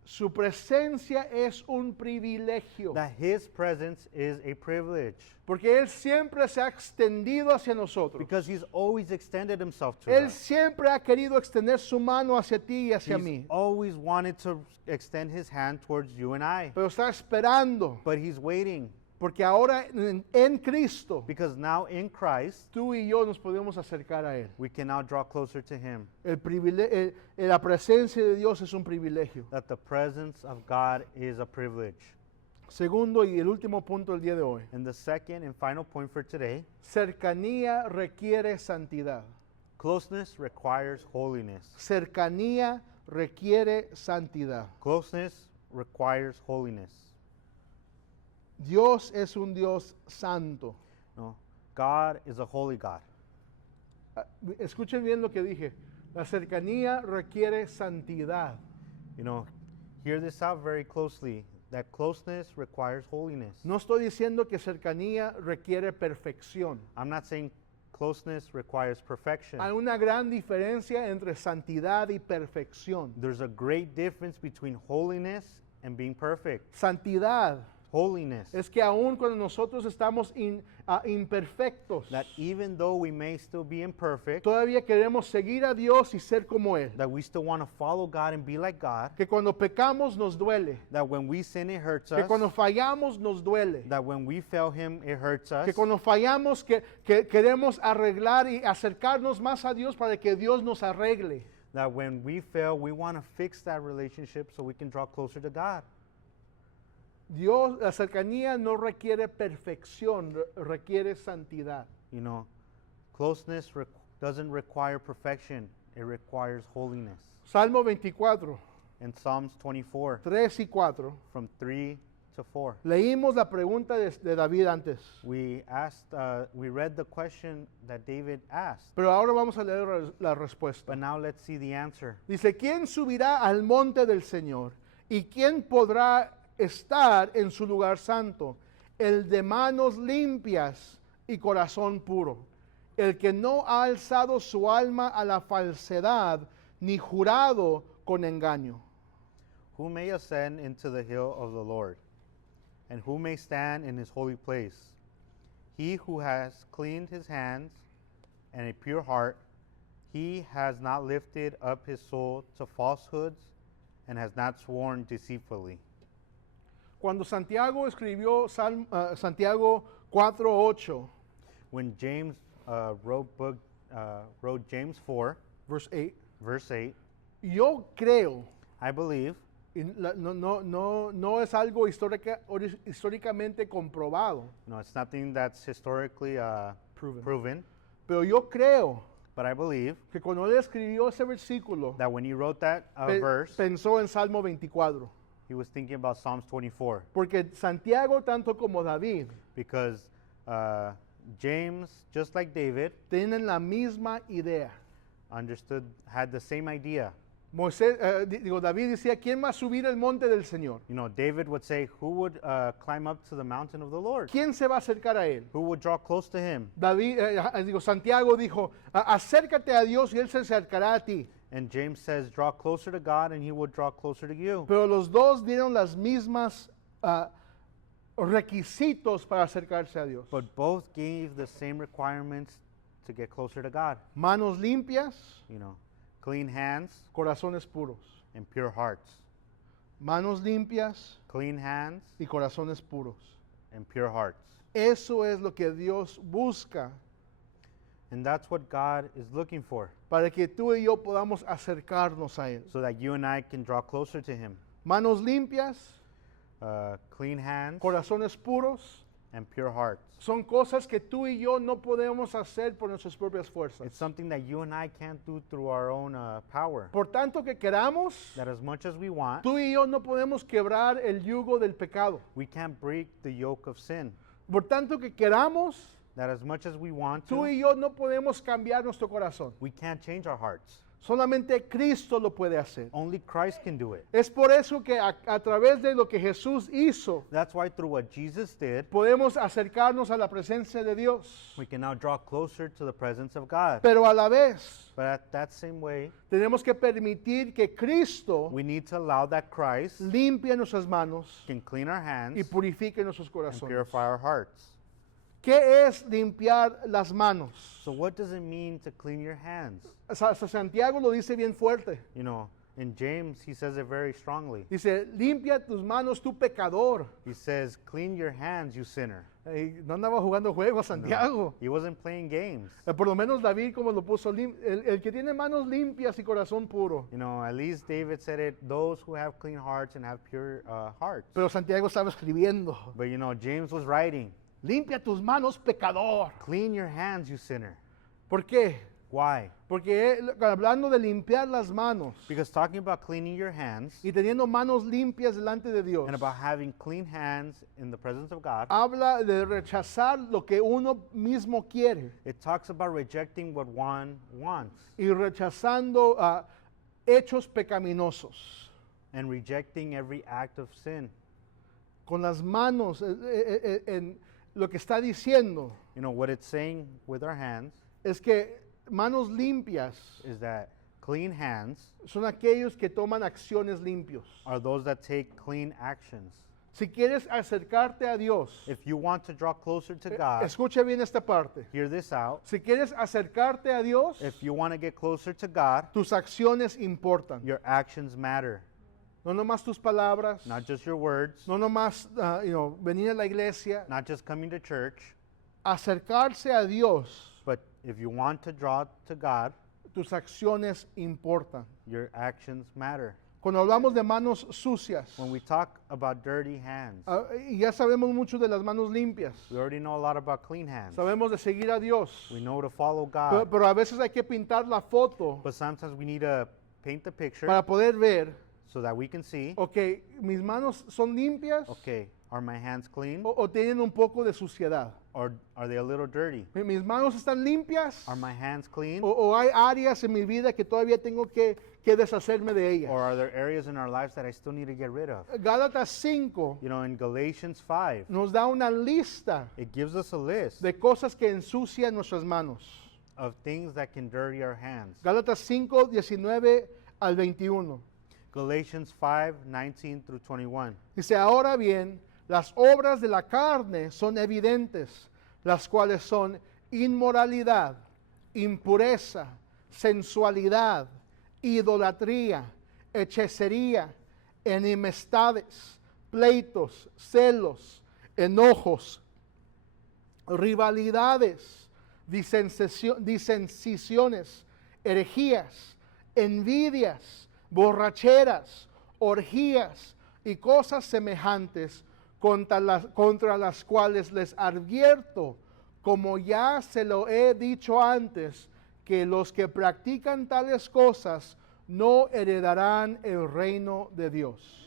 Su presencia es un privilegio, That his presence is a privilege. porque Él siempre se ha extendido hacia nosotros. Because he's always extended himself to Él us. siempre ha querido extender su mano hacia ti y hacia He's mí, always wanted to extend his hand towards you and I. pero está esperando, But he's waiting. porque ahora en Cristo, Because now in Christ, tú y yo nos podemos acercar a Él. we can now draw closer to him. La presencia de Dios es un privilegio. That the presence of God is a privilege. Segundo y el último punto del día de hoy. And the second and final point for today, Cercanía requiere santidad. closeness requires holiness. Cercanía requiere santidad. Closeness requires holiness. Dios es un Dios santo. No, God is a holy God. Escuchen bien lo que dije. La cercanía requiere santidad. You know, hear this out very closely. That closeness requires holiness. No estoy diciendo que cercanía requiere perfección. I'm not saying closeness requires perfection. Hay una gran diferencia entre santidad y perfección. There's a great difference between holiness and being perfect. Santidad Holiness, es que aun cuando nosotros estamos imperfectos, that even though we may still be imperfect, todavía queremos seguir a Dios y ser como Él. that we still want to follow God and be like God, Que cuando pecamos nos duele. that when we sin it hurts Que us, cuando fallamos nos duele. that when we fail him it hurts us, Que cuando fallamos que queremos arreglar y acercarnos más a Dios para que Dios nos arregle. that when we fail we want to fix that relationship so we can draw closer to God. Dios, la cercanía no requiere perfección, requiere santidad. You know, closeness doesn't require perfection, it requires holiness. Salmo 24, In Psalms 24, 3 y 4, from 3 to 4, leímos la pregunta de David antes, we read the question that David asked, pero ahora vamos a leer la respuesta. but now let's see the answer. Dice, ¿quién subirá al monte del Señor? ¿Y quién podrá estar en su lugar santo? El de manos limpias y corazón puro, el que no ha alzado su alma a la falsedad, ni jurado con engaño. Who may ascend into the hill of the Lord, and who may stand in his holy place? He who has cleaned his hands and a pure heart, he has not lifted up his soul to falsehoods and has not sworn deceitfully. Cuando Santiago escribió Santiago 4:8, When James wrote James 4, verse 8, verse 8, yo creo, I believe, y no es algo históricamente comprobado, no, it's nothing that's historically proven, pero yo creo but I believe que cuando él escribió ese versículo, that when he wrote that verse, pensó en Salmo 24. he was thinking about Psalms 24. Porque Santiago, tanto como David, Because James, just like David, tienen la misma idea. had the same idea. David decía, ¿quién va a subir el monte del Señor? You know, David would say, who would climb up to the mountain of the Lord? ¿Quién se va a acercar a él? Who would draw close to him? Santiago dijo, acércate a Dios y él se acercará a ti. And James says, draw closer to God and he will draw closer to you. Pero los dos dieron las mismas requisitos para acercarse a Dios. But both gave the same requirements to get closer to God. Manos limpias, You know, clean hands corazones puros. and pure hearts. Manos limpias Clean hands y corazones puros. and pure hearts. Eso es lo que Dios busca And that's what God is looking for, para que tú y yo podamos acercarnos a Él. so that you and I can draw closer to him. Manos limpias, Clean hands corazones puros, and pure hearts. son cosas que tú y yo no podemos hacer por nuestras propias It's fuerzas. something that you and I can't do through our own power. Por tanto que queramos, That as much as we want, tú y yo no podemos quebrar el yugo del pecado. we can't break the yoke of sin. Por tanto que queramos, That as much as we want tú to, y yo no podemos cambiar nuestro corazón. we can't change our hearts. Solamente Cristo lo puede hacer. Only Christ can do it. Es por eso que a través de lo que Jesús hizo, That's why through what Jesus did, podemos acercarnos a la presencia de Dios. we can now draw closer to the presence of God. Pero a la vez, But at that same way, tenemos que permitir que Cristo we need to allow that Christ limpie nuestras manos can clean our hands y purifique nuestros and corazones. purify our hearts. ¿Qué es limpiar las manos? So what does it mean to clean your hands? Santiago lo dice bien fuerte. You know, in James, he says it very strongly. Dice, limpia tus manos, tu pecador. He says, clean your hands, you sinner. No andaba jugando juegos Santiago. He wasn't playing games. Por lo menos David como lo puso, el que tiene manos limpias y corazón puro. You know, at least David said it, those who have clean hearts and have pure hearts. Pero Santiago estaba escribiendo, But you know, James was writing, limpia tus manos, pecador. clean your hands, you sinner. ¿Por qué? Why? Porque hablando de limpiar las manos Because talking about cleaning your hands y teniendo manos limpias delante de Dios, and about having clean hands in the presence of God, habla de rechazar lo que uno mismo quiere it talks about rejecting what one wants y rechazando hechos pecaminosos. and rejecting every act of sin. Con las manos, en lo que está diciendo You know, what it's saying with our hands es que manos limpias is that clean hands son aquellos que toman acciones limpios. are those that take clean actions. Si quieres acercarte a Dios, If you want to draw closer to God, escucha bien esta parte. hear this out. Si quieres acercarte a Dios, If you want to get closer to God, tus acciones importan. your actions matter. No nomás tus palabras, Not just your words, no nomás venir a la iglesia. not just coming to church, Acercarse a Dios, but if you want to draw to God, tus acciones importan. your actions matter. Cuando hablamos de manos sucias, When we talk about dirty hands, y ya sabemos mucho de las manos limpias, we already know a lot about clean hands. sabemos de seguir a Dios, We know to follow pero, God, pero a veces hay que pintar la foto but sometimes we need to paint the picture para poder ver, so that we can see, ok, mis manos son limpias okay, are my hands clean o tienen un poco de suciedad. or are they a little dirty? Mis manos están limpias Are my hands clean o hay áreas en mi vida que todavía tengo que deshacerme de ellas. or are there areas in our lives that I still need to get rid of? Gálatas 5 You know, in Galatians 5, nos da una lista it gives us a list de cosas que ensucian nuestras manos. of things that can dirty our hands. Gálatas 5, 19 al 21. Galatians 5, 19 through 21. Dice, ahora bien, las obras de la carne son evidentes, las cuales son inmoralidad, impureza, sensualidad, idolatría, hechicería, enemistades, pleitos, celos, enojos, rivalidades, disensiones, herejías, envidias, borracheras, orgías y cosas semejantes contra las cuales les advierto, como ya se lo he dicho antes, que los que practican tales cosas no heredarán el reino de Dios.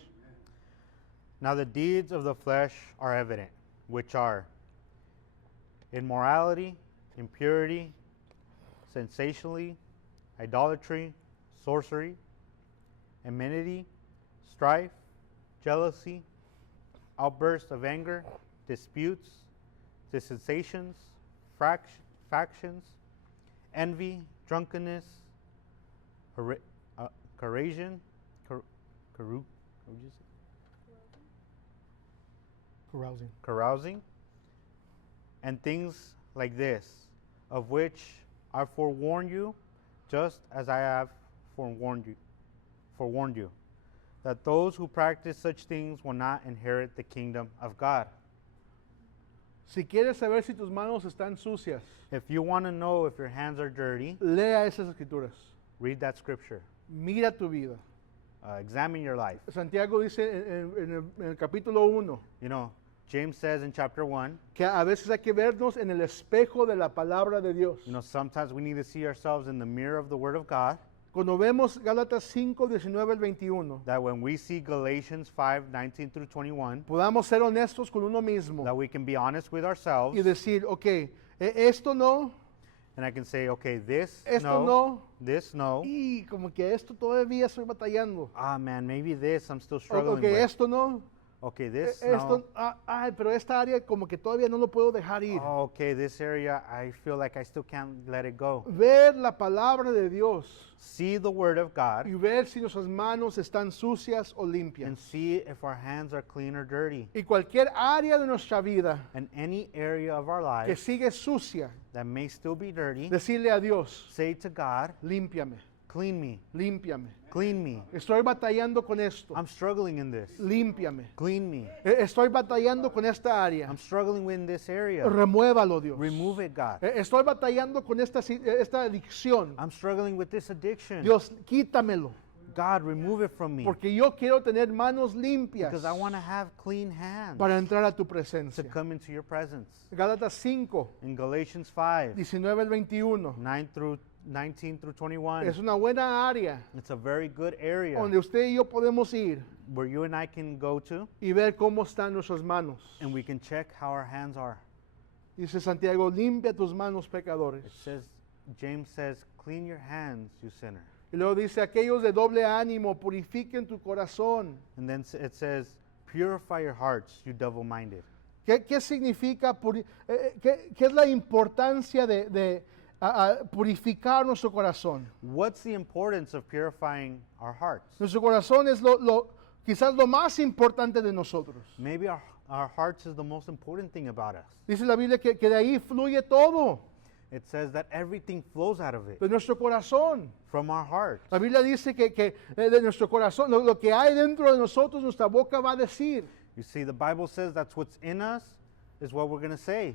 Now the deeds of the flesh are evident, which are immorality, impurity, sensuality, idolatry, sorcery, enmity, strife, jealousy, outbursts of anger, disputes, dissensations, factions, envy, drunkenness, carousing, what would you say? Carousing, and things like this, of which I forewarn you, just as I have forewarned you, that those who practice such things will not inherit the kingdom of God. Si quieres saber si tus manos están sucias, If you want to know if your hands are dirty, lea esas escrituras. read that scripture. Mira tu vida. Examine your life. Santiago dice en el capítulo 1 You know, James says in chapter 1, que a veces hay que vernos en el espejo de la palabra de Dios. you know, sometimes we need to see ourselves in the mirror of the Word of God. Cuando vemos Gálatas 5, 19 al 21, That when we see Galatians 5, 19 through 21, podamos ser honestos con uno mismo that we can be honest with ourselves. y decir, ok, esto no, And I can say, okay, this esto no, no, this no. y como que esto todavía estoy batallando. Ah, man, maybe this I'm still struggling Ok, with. esto no, Okay, this esto, no. ay, pero esta área como que todavía no lo puedo dejar ir. Oh, okay, this area I feel like I still can't let it go. Ver la palabra de Dios See the Word of God y ver si nuestras manos están sucias o limpias. and see if our hands are clean or dirty. Y cualquier área de nuestra vida And any area of our que life sigue sucia, that may still be dirty, decirle a Dios, say to God, límpiame, clean me, límpiame. clean me. Estoy batallando con esto, I'm struggling in this. límpiame. Clean me. Estoy batallando con esta área, I'm struggling in this area. remuévalo, Dios. Remove it, God. Estoy batallando con esta adicción, I'm struggling with this addiction. Dios, quítamelo, God, remove it from me. porque yo quiero tener manos limpias Because I want to have clean hands para entrar a tu to presencia. come into your presence. Gálatas 5, In Galatians 5, 19 al 21. 19 through 21, Es una buena área it's a very good area donde usted y yo podemos ir where you and I can go to y ver cómo están nuestras manos. and we can check how our hands are. Dice Santiago, limpia tus manos pecadores. It says, James says, clean your hands, you sinner. Y luego dice, aquellos de doble ánimo, purifiquen tu corazón. And then it says, purify your hearts, you double-minded. ¿Qué significa, qué es la importancia de purificar nuestro corazón? What's the importance of purifying our hearts? Nuestro corazón es quizás lo más importante de nosotros. Maybe our hearts is the most important thing about us. Dice la Biblia que de ahí fluye todo, It says that everything flows out of it, de nuestro corazón. from our heart. La Biblia dice que de nuestro corazón, lo que hay dentro de nosotros, nuestra boca va a decir. You see, the Bible says that's what's in us is what we're going to say.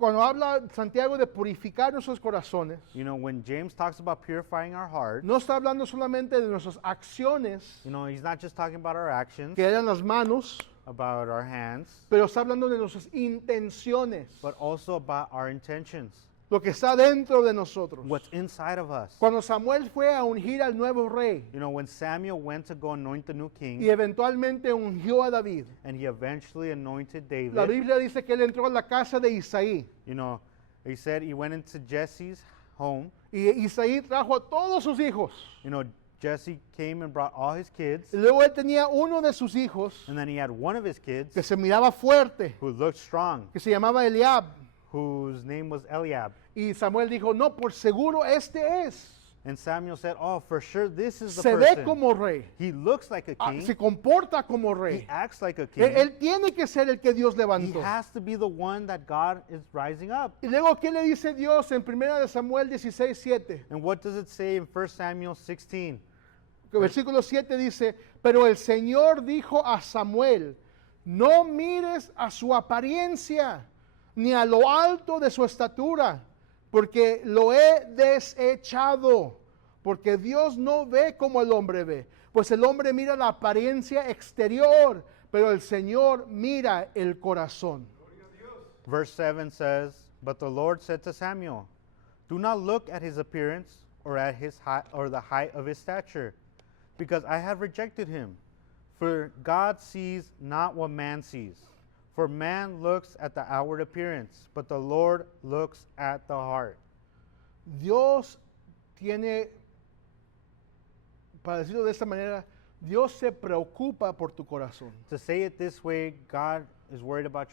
Cuando habla Santiago de purificar nuestros corazones, You know, when James talks about purifying our heart, no está hablando solamente de nuestras acciones, you know, he's not just talking about our actions, que eran las manos, about our hands, pero está hablando de nuestras intenciones, but also about our intentions, lo que está dentro de nosotros. what's inside of us. Cuando Samuel fue a ungir al nuevo rey You know, when Samuel went to go anoint the new y king, eventualmente ungió a David, and he eventually anointed la David, Biblia dice que él entró a la casa de Isaí you know, he said he went into Jesse's home. y Isaí trajo a todos sus hijos. You know, Jesse came and brought all his kids, Y luego él tenía uno de sus hijos and then he had one of his kids que se miraba fuerte, who looked strong, que se llamaba Eliab. whose name was Eliab. Y Samuel dijo, no, por seguro este es. And Samuel said, oh, for sure this is the Se person. ve como rey. He looks like a king. Se comporta como He rey. acts like a king. Él tiene que ser el que Dios He levantó. has to be the one that God is rising up. Y luego, ¿qué le dice Dios en 1 de Samuel 16:7? And what does it say in 1 Samuel 16? Que versículo 7 dice, pero el Señor dijo a Samuel, no mires a su apariencia, ni a lo alto de su estatura, porque lo he desechado, porque Dios no ve como el hombre ve, pues el hombre mira la apariencia exterior, pero el Señor mira el corazón. Verse 7 says, but the Lord said to Samuel, do not look at his appearance or at his height or the height of his stature, because I have rejected him. For God sees not what man sees. For man looks at the outward appearance, but the Lord looks at the heart. Dios tiene para decirlo de esta manera, Dios se preocupa por tu corazón. To say it this way, God is worried about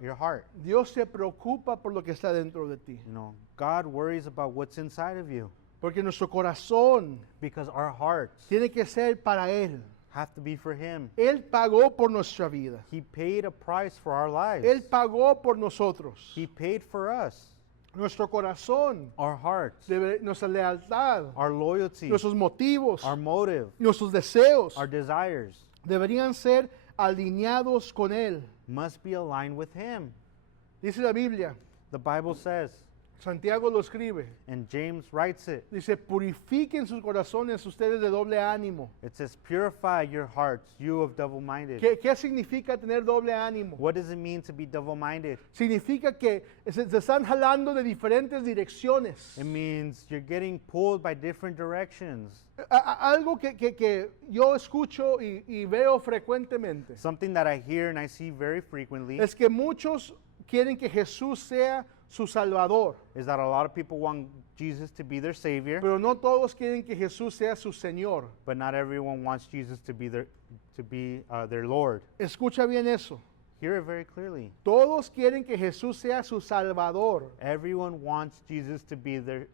your heart. Dios se preocupa por lo que está dentro de ti. You know, God worries about what's inside of you Porque nuestro corazón because our hearts tiene que ser para Él. have to be for Him. Él pagó por nuestra vida. He paid a price for our lives. Él pagó por nosotros. He paid for us. Nuestro corazón, Our hearts, nuestra lealtad, our loyalty, nuestros motivos, our motive, nuestros deseos our desires deberían ser alineados con Él. must be aligned with Him. Dice la Biblia, The Bible says, Santiago lo escribe, and James writes it, dice, purifiquen sus corazones ustedes de doble ánimo. it says, purify your hearts, you of double-minded. ¿Qué significa tener doble ánimo? What does it mean to be double-minded? Significa que se están jalando de diferentes direcciones. It means you're getting pulled by different directions. Algo que yo escucho y veo frecuentemente Something that I hear and I see very frequently es que muchos quieren que Jesús sea su Salvador, is that a lot of people want Jesus to be their Savior, pero no todos quieren que Jesús sea su Señor. but not everyone wants Jesus to be their Lord. Escucha bien eso. Hear it very clearly. Todos quieren que Jesús sea su Salvador, Everyone wants Jesus to be their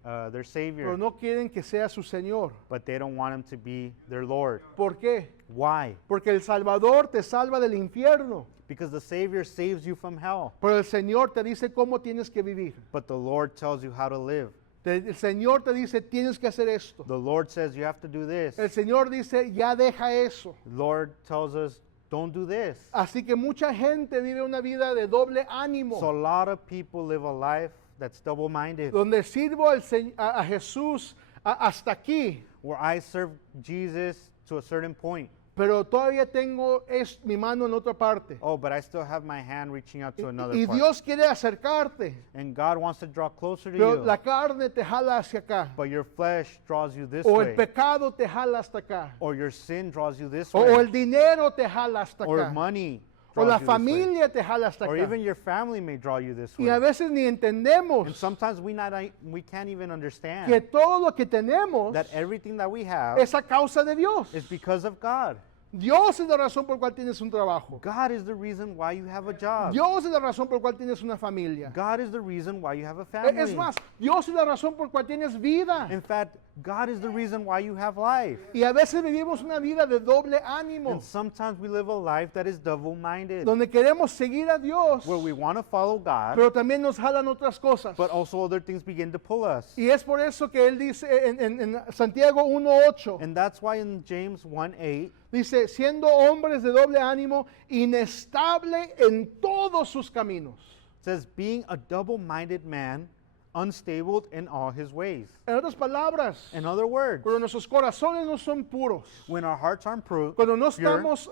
Savior, pero no quieren que sea su Señor. but they don't want Him to be their Lord. ¿Por qué? Why? Porque el Salvador te salva del infierno, Because the Savior saves you from hell, pero el Señor te dice cómo tienes que vivir. but the Lord tells you how to live. El Señor te dice tienes que hacer esto. The Lord says you have to do this. El Señor dice ya deja eso. The Lord tells us, don't do this. Así que mucha gente vive una vida de doble So ánimo, a lot of people live a life that's double-minded, donde sirvo a Jesús hasta aquí, where I serve Jesus to a certain point. pero todavía tengo mi mano en otra parte. Oh, but I still have my hand reaching out to another Y part. Dios quiere acercarte, And God wants to draw closer to pero you, la carne te jala hacia acá, but your flesh draws you this o way, el pecado te jala hasta acá, or your sin draws you this o way, el dinero te jala hasta or acá, money o la draws you this way, familia te jala hasta or acá. even your family may draw you this Y a way. veces ni And entendemos sometimes we can't even que understand todo lo que tenemos that everything that we have es a causa de Dios. is because of God. Dios es la razón por la cual tienes un trabajo. God is the reason why you have a job. Dios es la razón por la cual tienes una familia. God is the reason why you have a Es family. más, Dios es la razón por la cual tienes vida. In fact, God is the reason why you have life. Y a veces vivimos una vida de doble ánimo, And sometimes we live a life that is double-minded, donde queremos seguir a Dios, where we want to follow God, pero también nos jalan otras cosas. but also other things begin to pull us. Y es por eso que él dice en Santiago 1:8, And that's why in James 1:8, dice, siendo hombres de doble ánimo, inestable en todos sus caminos. it says, being a double-minded man, unstable in all his ways. En otras palabras, In other words, cuando nuestros corazones no son puros, when our hearts aren't cuando no pure, estamos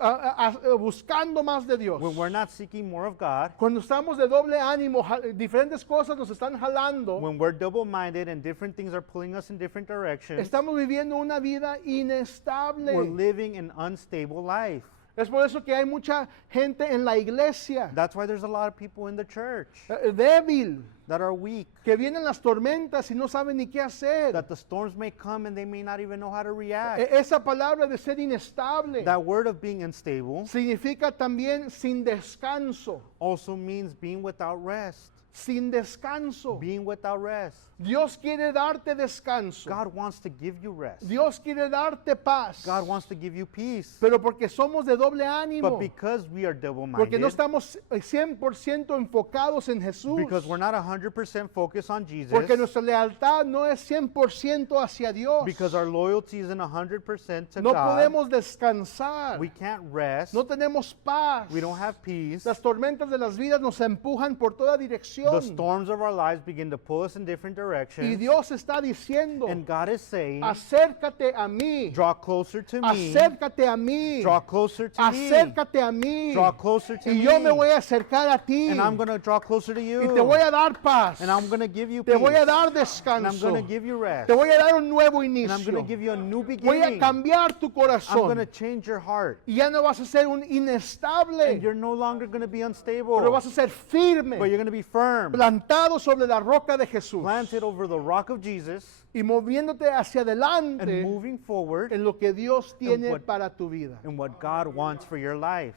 buscando más de Dios, when we're not seeking more of God, cuando estamos de doble ánimo, diferentes cosas nos están jalando, when we're double-minded and different things are pulling us in different directions, estamos viviendo una vida we're inestable. living an unstable life. Es por eso que hay mucha gente en la iglesia That's why there's a lot of people in the church débil, that are weak, que vienen las tormentas y no saben ni qué hacer. that the storms may come and they may not even know how to react. Esa palabra de ser inestable That word of being unstable significa también sin descanso, also means being without rest. sin descanso. Being without rest. Dios quiere darte descanso. God wants to give you rest. Dios quiere darte paz. God wants to give you peace. Pero porque somos de doble ánimo, But because we are porque double-minded, no estamos 100% enfocados en Jesús, because we're not 100% focused on Jesus, porque nuestra lealtad no es 100% hacia Dios, because our loyalty isn't 100% to no God, podemos descansar, we can't rest, no tenemos paz. we don't have peace. Las tormentas de las vidas nos empujan por toda dirección. The storms of our lives begin to pull us in different Y directions. Dios está diciendo, And God is saying, acércate a mí, draw closer to me, acércate a mí, draw closer to me, acércate a mí, draw closer to y yo me me, voy a acercar a ti, and I'm going to draw closer to y you, te voy a dar paz, and I'm going to give you te peace, voy a dar and I'm descanso, going to give you rest, te voy a dar un nuevo and I'm going to inicio, give you a new voy a beginning. cambiar tu I'm going to corazón, change your heart, y ya no vas a ser un and inestable, you're no longer going to be pero unstable, vas a ser firme, but you're going to be firm. firm, plantado sobre la roca de Jesús planted over the rock of Jesus, y moviéndote hacia and adelante moving forward en lo que Dios tiene what- para tu vida. in what God wants for your life.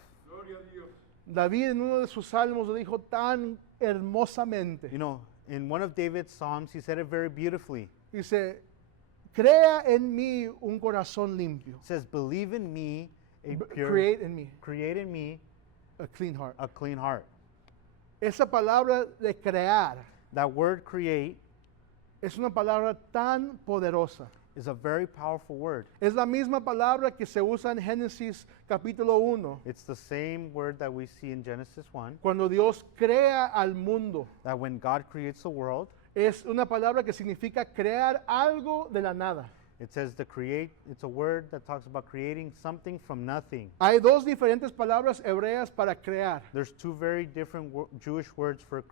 David en uno de sus salmos lo dijo tan hermosamente. You know, in one of David's Psalms, he said it very beautifully. Dice, crea en mí un corazón limpio. It says, believe in me, Create in me create in me a clean heart. a clean heart. Esa palabra de crear That word create es una palabra tan poderosa. is a very powerful word. Es la misma palabra que se usa en Génesis capítulo 1, It's the same word that we see in Genesis 1, cuando Dios crea al mundo. that when God creates the world, Es una palabra que significa crear algo de la nada. it says to create, it's a word that talks about creating something from nothing. Hay dos diferentes palabras hebreas para crear. There's two very different Jewish words for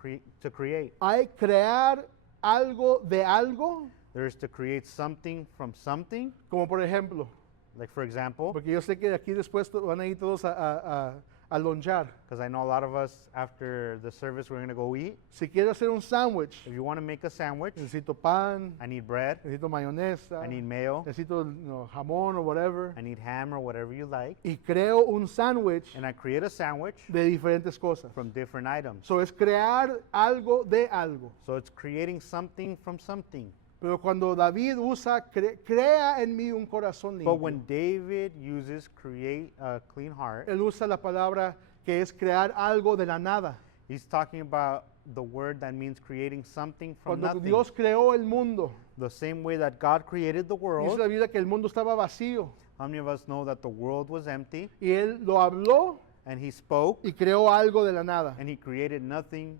to create. Hay crear algo de algo, There's to create something from something, como por ejemplo, like for example, porque yo sé que aquí después van a ir todos a lonchar. because I know a lot of us after the service we're going to go eat. Si quiero hacer un sándwich, If you want to make a sandwich, necesito pan, I need bread, necesito mayonesa, I need mayo, necesito jamón o whatever, I need ham or whatever you like, y creo un sándwich and I create a sandwich de diferentes cosas. from different items. So es crear algo de algo. So it's creating something from something. Pero cuando David usa, crea en mí un corazón limpio, But when David uses create a clean heart, él usa la palabra que es crear algo de la nada. he's talking about the word that means creating something from Cuando nothing. Dios creó el mundo, The same way that God created the dice world. la Biblia que el mundo estaba vacío How many of us know that the world was empty y él lo habló and he spoke y creó algo de la nada. and he created nothing,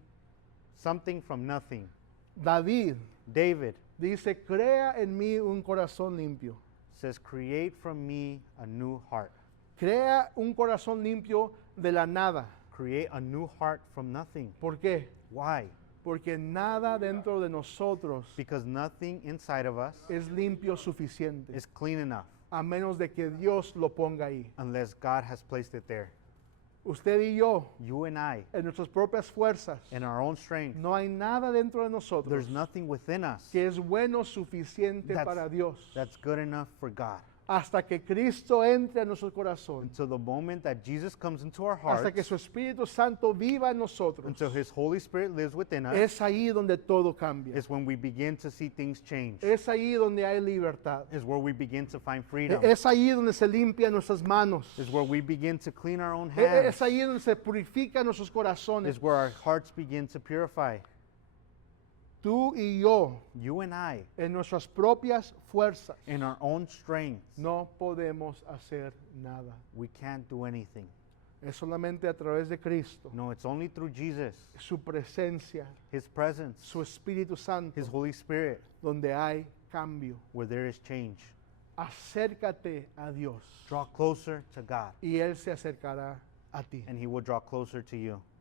something from nothing? David David dice, crea en mí un corazón limpio. says, create from me a new heart. Crea un corazón limpio de la nada. Create a new heart from nothing. ¿Por qué? Why? Porque nada dentro de nosotros Because nothing inside of us es limpio suficiente, is clean enough a menos de que Dios lo ponga ahí. unless God has placed it there. Usted y yo, You and I, en nuestras propias fuerzas, in our own strength, no hay nada dentro de nosotros there's nothing within us que es bueno suficiente That's- para Dios. that's good enough for God. Hasta que Cristo entre a nuestro corazón, Until the moment that Jesus comes into our hasta que hearts, su Espíritu Santo viva en nosotros, until his Holy Spirit lives within us, es ahí donde todo cambia. is when we begin to see things change. Es ahí donde hay libertad. Is where we begin to find freedom. Es ahí donde se limpian nuestras manos. Is where we begin to clean our own Es hands. ahí donde se purifican nuestros corazones. Is where our hearts begin to purify. Tú y yo, You and I, en nuestras propias fuerzas, in our own strength, no podemos hacer nada. we can't do anything. Es solamente a través de Cristo, No, it's only through Jesus, su presencia, his presence, su Espíritu Santo, his Holy Spirit, donde hay cambio. where there is change. Acércate a Dios Draw closer to God, y Él se acercará a ti. and he will draw closer to you.